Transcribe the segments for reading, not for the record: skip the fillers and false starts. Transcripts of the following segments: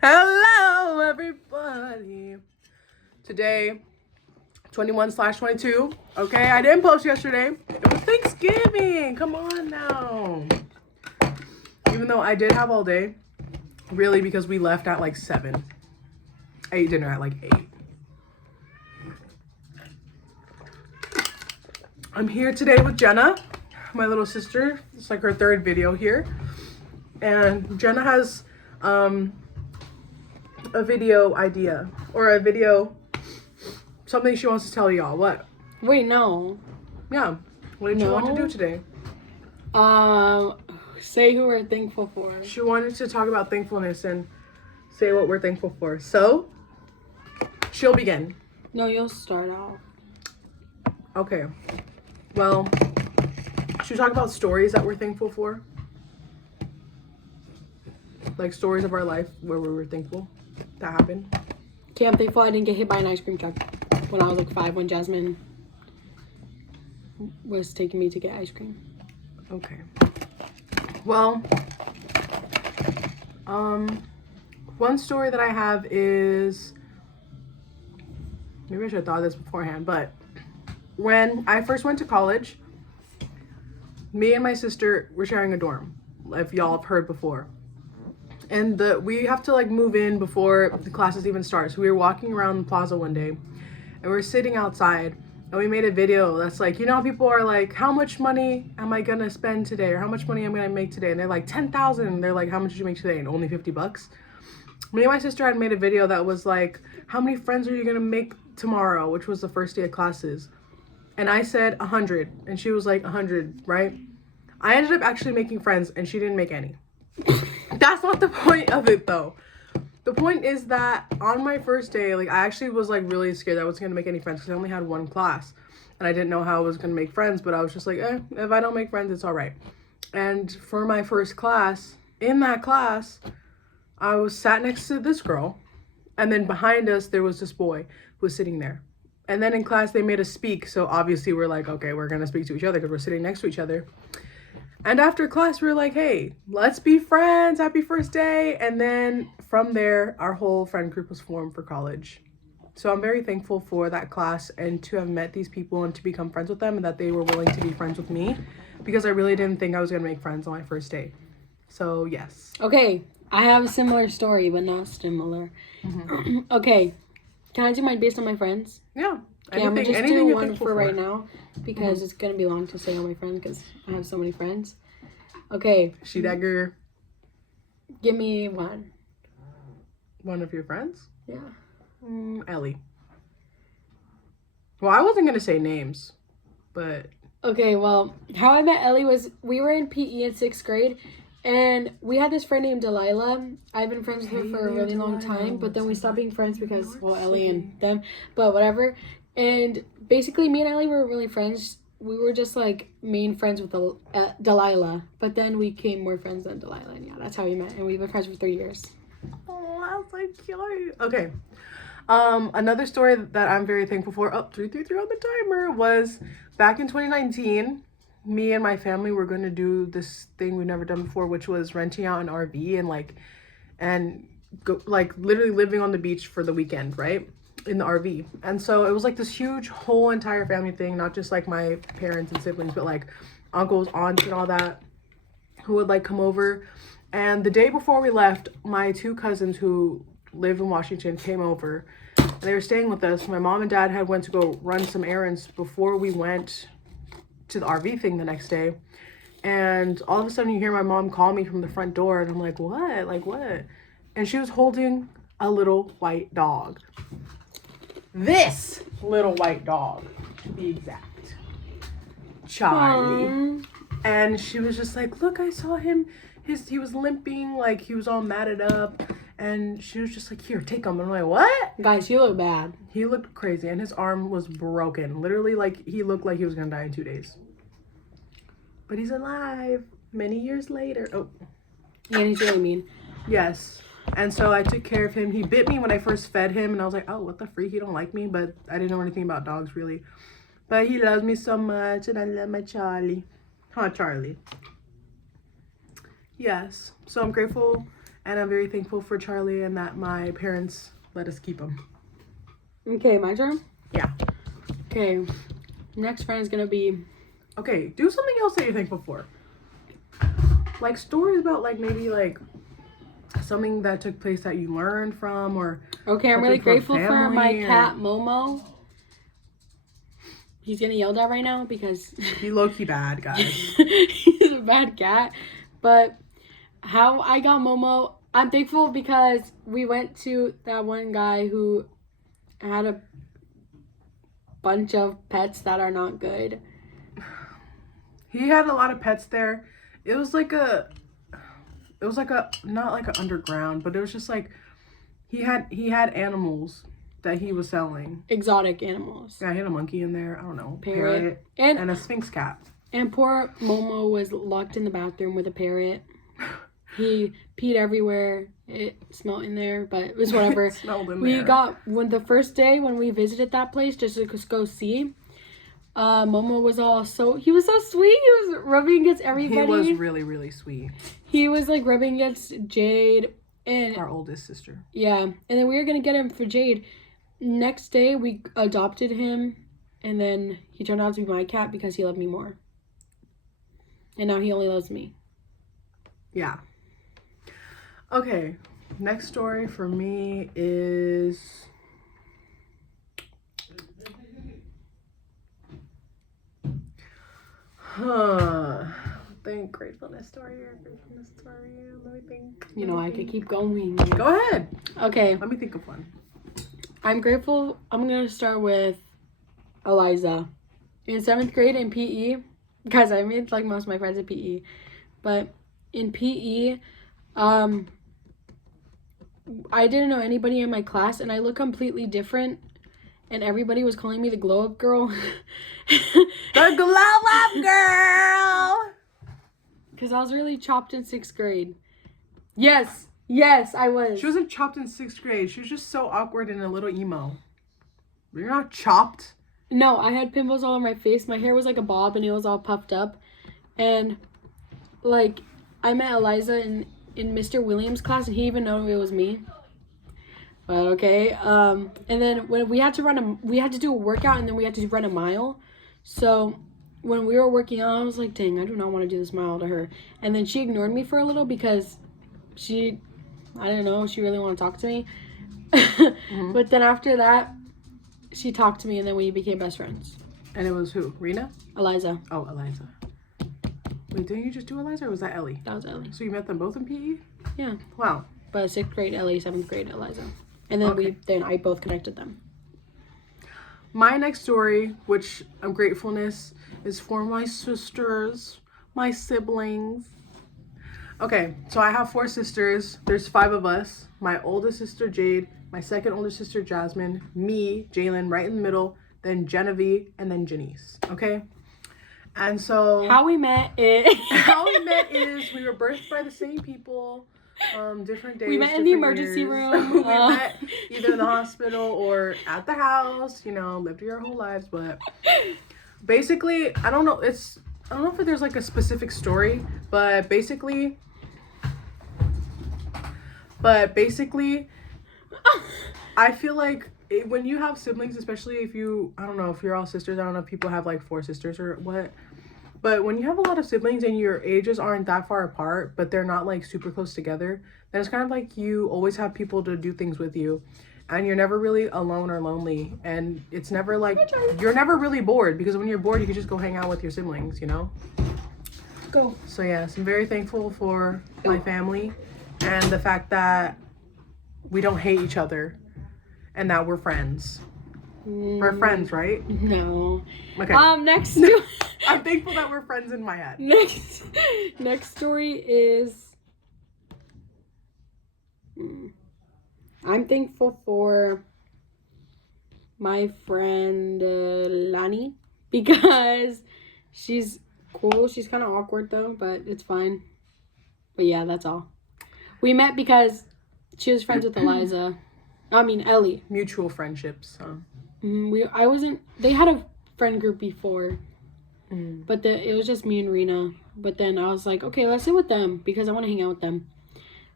Hello, everybody. Today, 21/22. Okay, I didn't post yesterday. It was Thanksgiving. Come on now. Even though I did have all day, really, because we left at like 7. I ate dinner at like 8. I'm here today with Jenna, my little sister. It's like her third video here. And Jenna has a video idea or a video, something she wants to tell y'all. What? Wait, no. Yeah. What did you want to do today? Say who we're thankful for. She wanted to talk about thankfulness and say what we're thankful for. So, she'll begin. No, you'll start off. Okay. Well, should we talk about stories that we're thankful for? Like stories of our life where we were thankful that happened. Okay, I'm thankful I didn't get hit by an ice cream truck when I was like 5 when Jasmine was taking me to get ice cream. Okay. Well, one story that I have is, maybe I should have thought of this beforehand, but when I first went to college, me and my sister were sharing a dorm, if y'all have heard before. And we have to like move in before the classes even start. So we were walking around the plaza one day and we were sitting outside and we made a video that's like, you know, people are like, how much money am I gonna spend today? Or how much money am I gonna make today? And they're like 10,000. And they're like, how much did you make today? And only $50. Me and my sister had made a video that was like, how many friends are you gonna make tomorrow? Which was the first day of classes. And I said 100 and she was like 100, right? I ended up actually making friends and she didn't make any. That's not the point of it though. The point is that on my first day, like I actually was like really scared that I wasn't gonna make any friends because I only had one class and I didn't know how I was gonna make friends, but I was just like, if I don't make friends, it's all right. And for my first class, in that class, I was sat next to this girl and then behind us, there was this boy who was sitting there. And then in class, they made us speak. So obviously we're like, okay, we're gonna speak to each other because we're sitting next to each other. And after class, we were like, hey, let's be friends. Happy first day. And then from there, our whole friend group was formed for college. So I'm very thankful for that class and to have met these people and to become friends with them and that they were willing to be friends with me because I really didn't think I was going to make friends on my first day. So, yes. Okay, I have a similar story, but not similar. Mm-hmm. Okay, can I do mine based on my friends? Yeah. Okay, I'm going to just do one for right now because it's going to be long to say all my friends because I have so many friends. Okay. She that girl. Give me one. One of your friends? Yeah. Ellie. Well, I wasn't going to say names, but... Okay, well, how I met Ellie was we were in PE in 6th grade, and we had this friend named Delilah. I've been friends with her for a really long time, but then we stopped being friends because, well, Ellie and them, but whatever. And basically, me and Ellie were really friends. We were just, like, main friends with Delilah. But then we became more friends than Delilah. And, yeah, that's how we met. And we've been friends for 3 years. Oh, that's so cute. Okay. Another story that I'm very thankful for, 333 on the timer, was back in 2019, me and my family were going to do this thing we've never done before, which was renting out an RV and go, like, literally living on the beach for the weekend, right? In the RV. And so it was like this huge whole entire family thing, not just like my parents and siblings, but like uncles, aunts and all that who would like come over. And the day before we left, my 2 cousins who live in Washington came over and they were staying with us. My mom and dad had went to go run some errands before we went to the RV thing the next day. And all of a sudden you hear my mom call me from the front door and I'm like, what? Like what? And she was holding a little white dog. This little white dog, to be exact. Charlie. Aww. And she was just like, look, I saw him. He was limping, like he was all matted up. And she was just like, here, take him. And I'm like, what? Guys, he looked bad. He looked crazy. And his arm was broken. Literally, like, he looked like he was going to die in 2 days. But he's alive. Many years later. Oh. Yeah, he's really mean. Yes. And so I took care of him. He bit me when I first fed him. And I was like, oh, what the freak? He don't like me. But I didn't know anything about dogs, really. But he loves me so much. And I love my Charlie. Huh, Charlie. Yes. So I'm grateful And I'm very thankful for Charlie and that my parents let us keep him. Okay, my turn? Yeah. Okay, next friend is gonna be... Okay, do something else that you're thankful for. Like stories about like maybe like something that took place that you learned from, or Okay, I'm really something from grateful for my family, or- cat, Momo. He's getting yelled at right now because... He low-key bad, guys. He's a bad cat. But how I got Momo, I'm thankful because we went to that one guy who had a bunch of pets that are not good. He had a lot of pets there. It was like a not like an underground, but it was just like he had animals that he was selling. Exotic animals. Yeah, he had a monkey in there. I don't know, Parrot. and a Sphinx cat. And poor Momo was locked in the bathroom with a parrot. He peed everywhere. It smelled in there, but it was whatever. It smelled in We there. got, when the first day when we visited that place just to go see, Momo was he was so sweet. He was rubbing against everybody. He was really, really sweet. He was like rubbing against Jade and Our oldest sister. yeah. And then we were gonna get him for Jade. Next day we adopted him, and then he turned out to be my cat because he loved me more. And now he only loves me. Yeah. Okay, next story for me is... Think gratefulness story or gratefulness story. Let me think. You know, I could keep going. Go ahead. Okay, Let me think of one. I'm grateful. I'm gonna start with Eliza. In 7th grade in PE, guys, I made like most of my friends in PE, but in PE, I didn't know anybody in my class, and I look completely different, and everybody was calling me the glow up girl. The glow up girl! Because I was really chopped in 6th grade. Yes, I was. She wasn't chopped in 6th grade. She was just so awkward and a little emo. But you're not chopped. No, I had pimples all over my face. My hair was like a bob, and it was all puffed up. And, like, I met Eliza in Mr. Williams' class, and he even knew it was me. But okay. And then when we had to do a workout, and then we had to run a mile. So when we were working out, I was like, dang, I do not want to do this mile to her. And then she ignored me for a little because I don't know, she really wanted to talk to me. Mm-hmm. But then after that, she talked to me, and then we became best friends. And it was who? Rena? Eliza. Oh, Eliza. Wait, didn't you just do Eliza, or was that Ellie? That was Ellie. So you met them both in PE? Yeah. Wow. But 6th grade Ellie, 7th grade Eliza. And then I both connected them. My next story, which I'm gratefulness, is for my sisters, my siblings. Okay, so I have 4 sisters. There's 5 of us. My oldest sister, Jade. My second oldest sister, Jasmine. Me, Jalen, right in the middle. Then Genevieve, and then Janice. Okay? And so... How we met is... How we met is we were birthed by the same people. Different days. We met in the emergency room. We met either in the hospital or at the house. You know, lived your whole lives. But basically, I don't know if there's like a specific story, but basically, I feel like when you have siblings, especially if you're all sisters. I don't know if people have like 4 sisters or what. But when you have a lot of siblings and your ages aren't that far apart, but they're not like super close together, then it's kind of like you always have people to do things with you, and you're never really alone or lonely, and it's never like you're never really bored, because when you're bored you can just go hang out with your siblings, you know? Go. So yes, I'm very thankful for my family and the fact that we don't hate each other and that we're friends. We're friends, right? No. Okay. Next. I'm thankful that we're friends in my head. Next story is. I'm thankful for my friend Lani because she's cool. She's kind of awkward though, but it's fine. But yeah, that's all. We met because she was friends with Ellie. Mutual friendships. Huh? They had a friend group before, but it was just me and Rena. But then I was like, okay, let's sit with them because I want to hang out with them.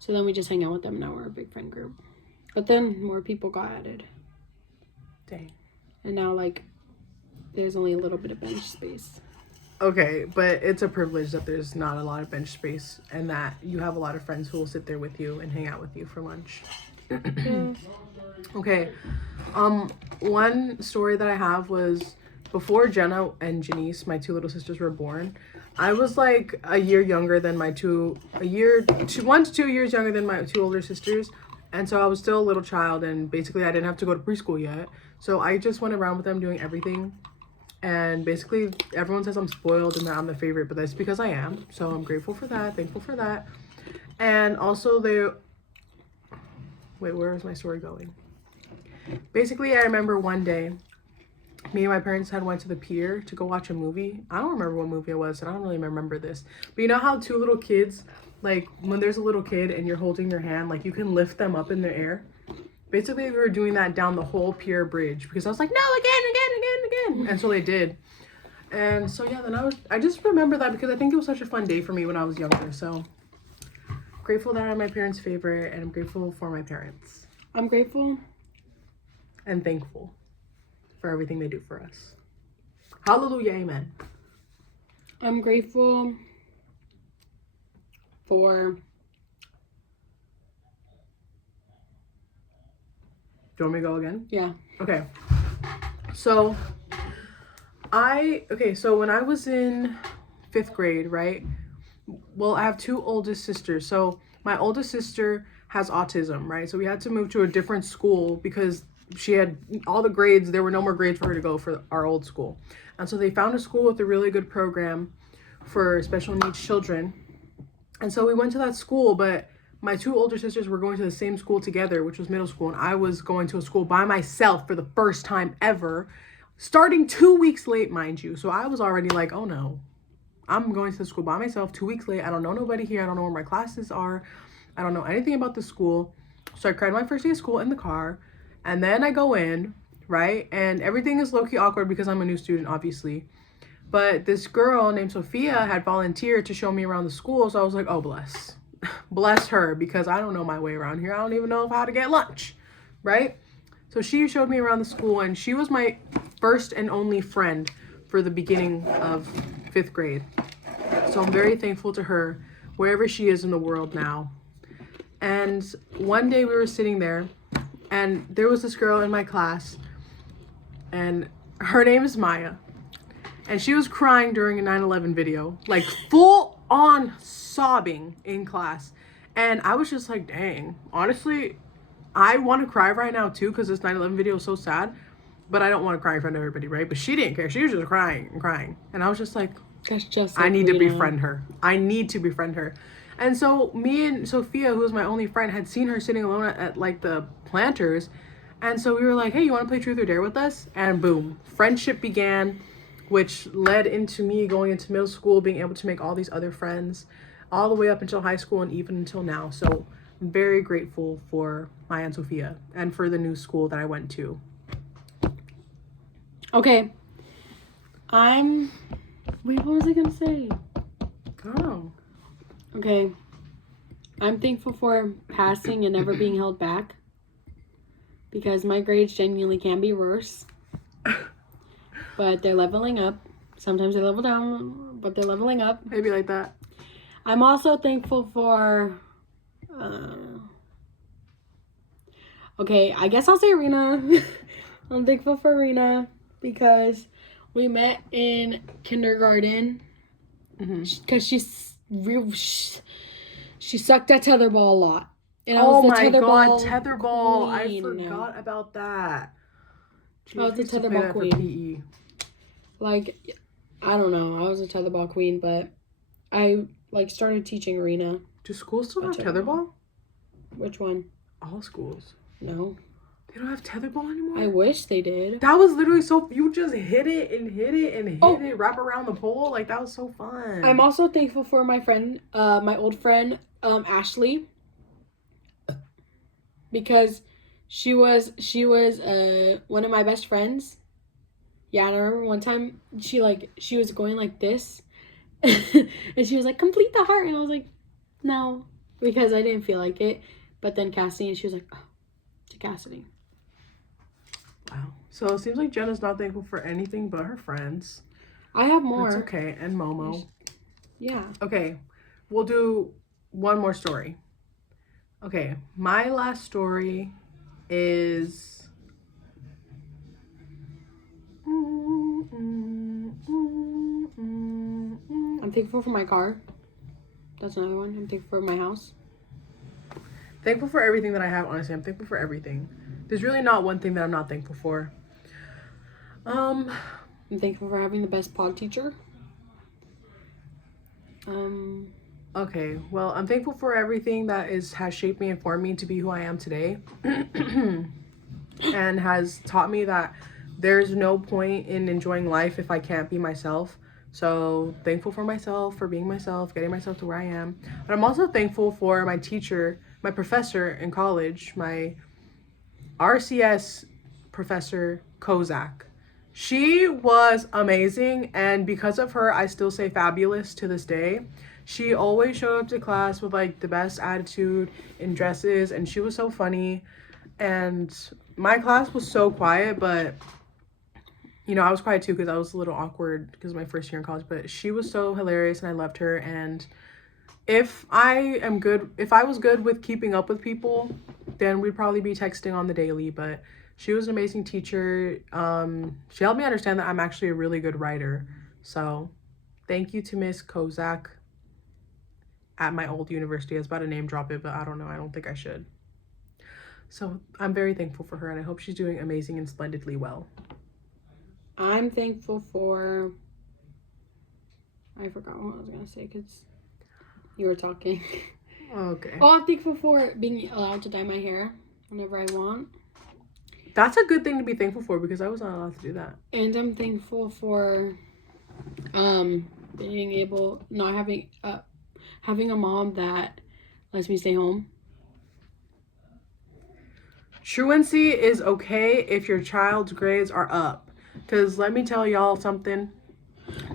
So then we just hang out with them, and now we're a big friend group. But then more people got added. Dang. And now, like, there's only a little bit of bench space. Okay, but it's a privilege that there's not a lot of bench space and that you have a lot of friends who will sit there with you and hang out with you for lunch. Yeah. Okay. One story that I have was before Jenna and Janice, my two little sisters, were born. I was like a year younger than 1 to 2 years younger than my two older sisters. And so I was still a little child, and basically I didn't have to go to preschool yet. So I just went around with them doing everything. And basically everyone says I'm spoiled and that I'm the favorite, but that's because I am. So I'm grateful for that, thankful for that. And also wait, where is my story going? Basically, I remember one day me and my parents had went to the pier to go watch a movie. I don't remember what movie it was, and I don't really remember this. But you know how two little kids, like when there's a little kid and you're holding their hand, like you can lift them up in the air? Basically, we were doing that down the whole pier bridge because I was like, no, again. And so they did. And so, yeah, then I just remember that because I think it was such a fun day for me when I was younger. So grateful that I'm my parents' favorite, and I'm grateful for my parents. I'm grateful. And thankful for everything they do for us. Hallelujah, amen. I'm grateful for... Do you want me to go again? Yeah. Okay. So when I was in 5th grade, right? Well, I have two oldest sisters. So my oldest sister has autism, right? So we had to move to a different school because she had all the grades. There were no more grades for her to go for our old school. And so they found a school with a really good program for special needs children. And so we went to that school, but my two older sisters were going to the same school together, which was middle school, and I was going to a school by myself for the first time ever, starting 2 weeks late, mind you. So I was already like, oh no, I'm going to the school by myself 2 weeks late. I don't know nobody here. I don't know where my classes are. I don't know anything about the school. So I cried my first day of school in the car, and then I go in, right? And everything is low-key awkward because I'm a new student, obviously. But this girl named Sophia had volunteered to show me around the school, so I was like, oh, bless her, because I don't know my way around here. I don't even know how to get lunch, right? So she showed me around the school, and she was my first and only friend for the beginning of 5th grade. So I'm very thankful to her, wherever she is in the world now. And one day we were sitting there, and there was this girl in my class, and her name is Maya. And she was crying during a 9/11 video, like full on sobbing in class. And I was just like, dang, honestly, I want to cry right now too, because this 9/11 video is so sad, but I don't want to cry in front of everybody, right? But she didn't care. She was just crying and crying. And I was just like, that's just like I need to befriend her. I need to befriend her. And so me and Sophia, who was my only friend, had seen her sitting alone at like the planters. And so we were like, hey, you want to play truth or dare with us? And boom, friendship began, which led into me going into middle school, being able to make all these other friends all the way up until high school and even until now. So I'm very grateful for Maya and Sophia and for the new school that I went to. Okay. Wait, what was I gonna say? Oh. Okay. I'm thankful for passing and never being held back, because my grades genuinely can be worse. But they're leveling up. Sometimes they level down, but they're leveling up. Maybe like that. I'm also thankful for... okay, I guess I'll say Rena. I'm thankful for Rena because we met in kindergarten. Because she sucked at tetherball a lot. And I was the tetherball. I forgot about that. I was the tetherball queen. Like, I don't know. I was a tetherball queen, but I started teaching Rena. Do schools still have tetherball? Which one? All schools. No. They don't have tetherball anymore? I wish they did. That was literally so... You just hit it and hit it and hit it, wrap around the pole. Like, that was so fun. I'm also thankful for my friend, my old friend, Ashley. Because she was one of my best friends. Yeah, and I remember one time she was going like this. And she was like, complete the heart. And I was like, no. because I didn't feel like it. But then Cassidy, and she was like, oh, to Cassidy. Wow. So it seems like Jenna's not thankful for anything but her friends. I have more. It's okay. And Momo. Yeah. Okay. We'll do one more story. Okay. My last story is... I'm thankful for my car. That's another one. I'm thankful for my house. Thankful for everything that I have, honestly. I'm thankful for everything. There's really not one thing that I'm not thankful for. I'm thankful for having the best pod teacher. Okay, well, I'm thankful for everything that has shaped me and formed me to be who I am today. And has taught me that there's no point in enjoying life if I can't be myself. So thankful for myself, for being myself, getting myself to where I am. But I'm also thankful for my teacher, my professor in college, my RCS professor, Kozak. She was amazing, and because of her, I still say fabulous to this day. She always showed up to class with like the best attitude in dresses, and she was so funny. And my class was so quiet, but you know, I was quiet too because I was a little awkward because my first year in college, but she was so hilarious and I loved her. And if I was good with keeping up with people, then we'd probably be texting on the daily. But she was an amazing teacher. She helped me understand that I'm actually a really good writer. So thank you to Miss Kozak at my old university. I was about to name drop it, but I don't know. I don't think I should. So I'm very thankful for her, and I hope she's doing amazing and splendidly well. I'm thankful for... I forgot what I was going to say because you were talking. Okay. Oh, I'm thankful for being allowed to dye my hair whenever I want. That's a good thing to be thankful for because I was not allowed to do that. And I'm thankful for being able, not having a mom that lets me stay home. Truancy is okay if your child's grades are up. Because let me tell y'all something.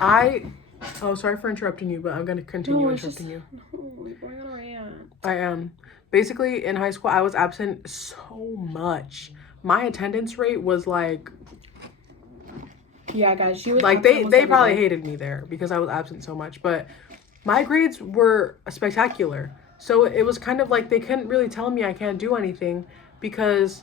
Oh, sorry for interrupting you, but I'm going to continue interrupting you. No, you're going on a rant. I am. Basically, in high school, I was absent so much. My attendance rate was like... Yeah, guys, she was like, they probably hated me there because I was absent so much. But my grades were spectacular. So it was kind of like they couldn't really tell me I can't do anything because...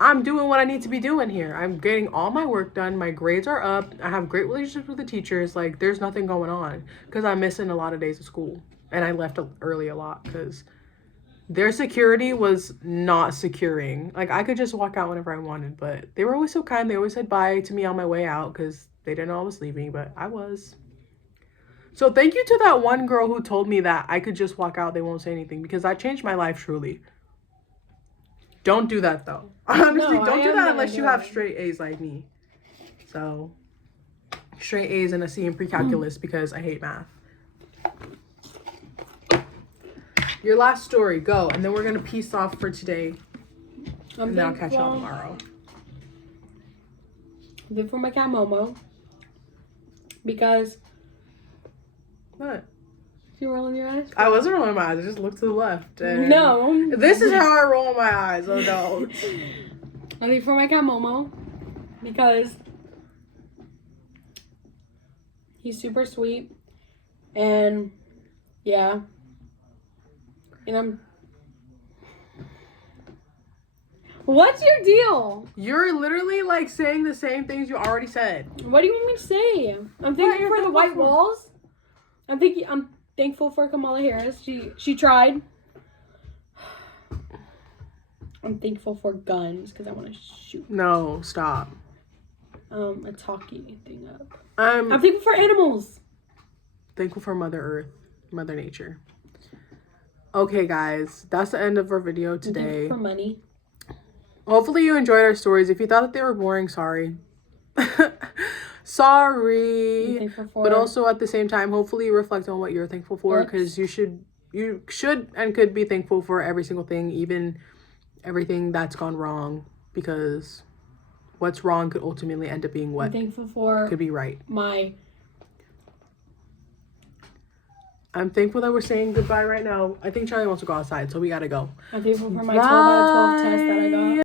I'm doing what I need to be doing here. I'm getting all my work done. My grades are up. I have great relationships with the teachers. Like, there's nothing going on because I'm missing a lot of days of school. And I left early a lot because their security was not securing. Like, I could just walk out whenever I wanted, but they were always so kind. They always said bye to me on my way out because they didn't know I was leaving, but I was. So thank you to that one girl who told me that I could just walk out. They won't say anything because that changed my life truly. Don't do that though. Honestly, don't do that unless you have straight A's like me. So, straight A's and a C in pre-calculus because I hate math. Your last story, go. And then we're going to peace off for today. And then I'll catch y'all tomorrow. Then for my cat Momo. Because... What? You rolling your eyes? I wasn't rolling my eyes. I just looked to the left. And no. This is how I roll my eyes. Oh, no. I think for my cat Momo. Because he's super sweet. And yeah. And I'm... What's your deal? You're literally like saying the same things you already said. What do you want me to say? I'm thankful for the white walls. I'm thankful for Kamala Harris. She tried. I'm thankful for guns because I want to shoot. No, stop. A talkie thing up. I'm thankful for animals. Thankful for Mother Earth, Mother Nature. Okay, guys, that's the end of our video today. I'm thankful for money. Hopefully you enjoyed our stories. If you thought that they were boring, sorry. Sorry. But also at the same time, hopefully you reflect on what you're thankful for because you should and could be thankful for every single thing, even everything that's gone wrong, because what's wrong could ultimately end up being what I'm thankful for could be right. My I'm thankful that we're saying goodbye right now. I think Charlie wants to go outside, so we gotta go. I'm thankful for my 12 out of 12 test